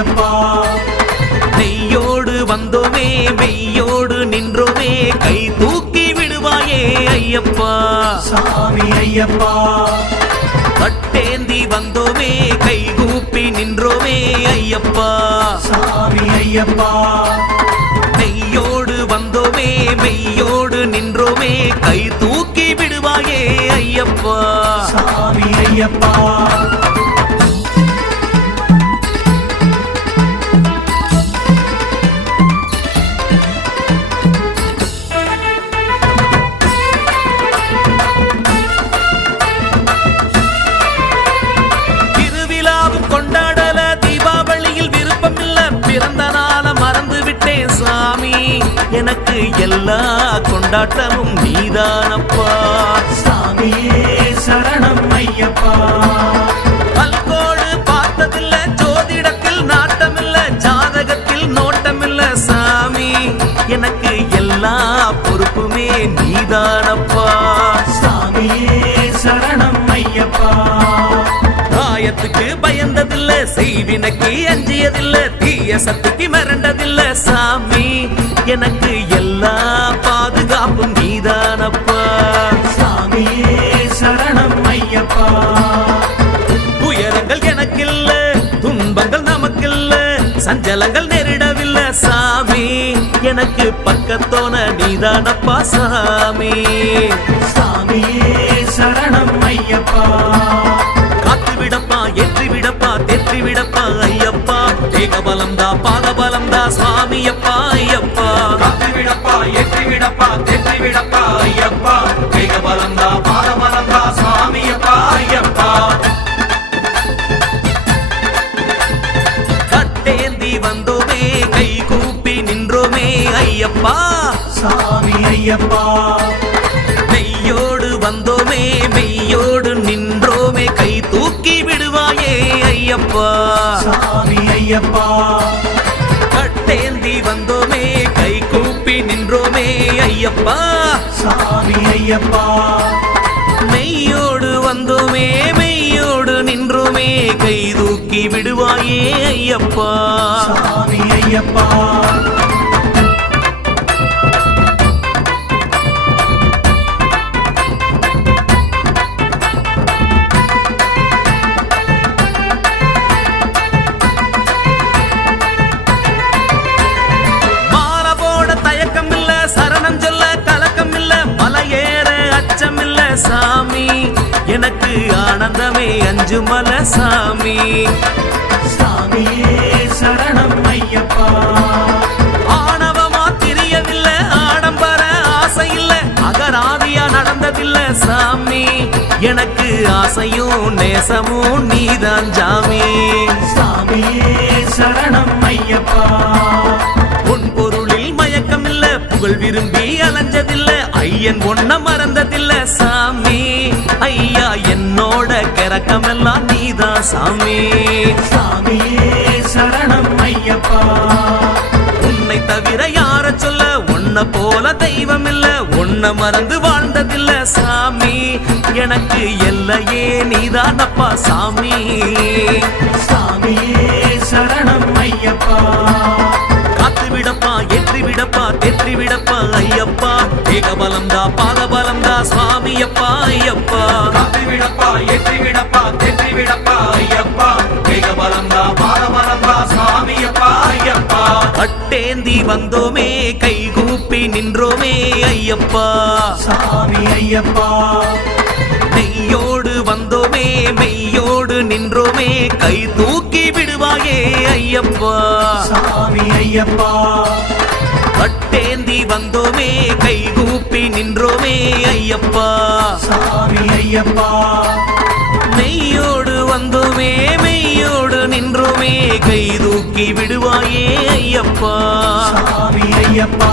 ஐயப்பா நெய்யோடு வந்தோமே மெய்யோடு நின்றோமே கை தூக்கி விடுவாயே ஐயப்பா சாமி ஐயப்பா கட்டேந்தி வந்தோமே கை கூப்பி நின்றோமே ஐயப்பா சாமி ஐயப்பா நெய்யோடு வந்தோமே மெய்யோடு நின்றோமே கை தூக்கி விடுவாயே ஐயப்பா சாமி ஐயப்பா எனக்கு எல்லா கொண்டாட்டமும் நீதானப்பா சாமியே சரணம் ஐயப்பா பல்கோடு பார்த்ததில்ல ஜோதிடத்தில் நாட்டமில்ல ஜாதகத்தில் நோட்டமில்ல சாமி எனக்கு எல்லா பொறுப்புமே நீதானப்பா சாமியே சரணம் ஐயப்பா காயத்துக்கு பயந்ததில்ல செய்வினக்கு அஞ்சியதில்ல தீய சக்திக்கு மிரண்டதில்ல சாமி எனக்கு எல்லா பாதுகாப்பும் நீதானப்பா சாமியே சரணம் ஐயப்பா துயரங்கள் எனக்கில்ல துன்பங்கள் நமக்கில்ல சஞ்சலங்கள் நெருடவில்லை சாமி எனக்கு பக்கத்தோன நீதானப்பா சாமி சாமியே சரணம் ஐயப்பா காத்து விடப்பா ஏற்றி விடப்பா தெற்றி விடப்பா ஐயப்பா தேகபலம் தா பாதபலம் தா சுவாமி அப்பா ஐயப்பா காத்து விடப்பா ஏற்றி விடப்பா தெற்றி விடப்பா ஐயப்பா தேகபலம் தா பாதபலம் தா சுவாமி அப்பா ஐயப்பா கட்டேந்தி வந்தோமே கை கூப்பி நின்றோமே ஐயப்பா சாமி ஐயப்பா நெய்யோடு வந்தோமே மெய்யோடு நின்றோமே கை தூக்கி விடுவாயே ஐயப்பா சாமி ஐயப்பா கட்டேந்தி வந்தோமே கை கூப்பி நின்றோமே ஐயப்பா சாமி ஐயப்பா நெய்யோடு வந்தோமே மெய்யோடு நின்றோமே கை தூக்கி விடுவாயே ஐயப்பா சாமி ஐயப்பா சாமி எனக்கு ஆனந்தமே அஞ்சுமல சாமி சாமியே சரணம் ஐயப்பா ஆணவமா தெரியவில்லை ஆடம்பர ஆசை இல்ல அகராதியா நடந்ததில்லை சாமி எனக்கு ஆசையும் நேசமும் நீதான் சாமி சாமியே சரணம் ஐயப்பா உன் பொருளில் மயக்கம் இல்ல புகழ் விரும்பி அலைஞ்சதில்ல ஐயன் ஒன்ன மறந்ததில்ல சாமி ஐயா என்னோட கிறக்கமெல்லாம் நீதான் சாமி சாமியே சரணம் ஐயப்பா உன்னை தவிர யார சொல்ல உன்னை போல தெய்வம் இல்ல உன்னை மறந்து வாழ்ந்ததில்ல சாமி எனக்கு எல்லையே நீதானப்பா சாமி சாமியே சரணம் ஐயப்பா காத்து விடப்பா ஏற்றி விடப்பா தெற்றி விடப்பா ஐயப்பா ஏகபலம் தா பாதபலம் தா சுவாமி அப்பா ஐயப்பா காத்து விடப்பா ஏற்றி விடப்பா தெற்றி விடப்பா ஐயப்பா ஏகபலம் தா பாதபலம் தா சுவாமி அப்பா ஐயப்பா கட்டேந்தி வந்தோமே கை கூப்பி நின்றோமே ஐயப்பா சாமி ஐயப்பா நெய்யோடு வந்தோமே மெய்யோடு நின்றோமே கை தூக்கி விடுவாயே ஐயப்பா சாமி ஐயப்பா கட்டேந்தி வந்தோமே கை கூப்பி நின்றோமே ஐயப்பா சாமி ஐயப்பா நெய்யோடு வந்தோமே மெய்யோடு நின்றோமே கை தூக்கி விடுவாயே ஐயப்பா சாமி ஐயப்பா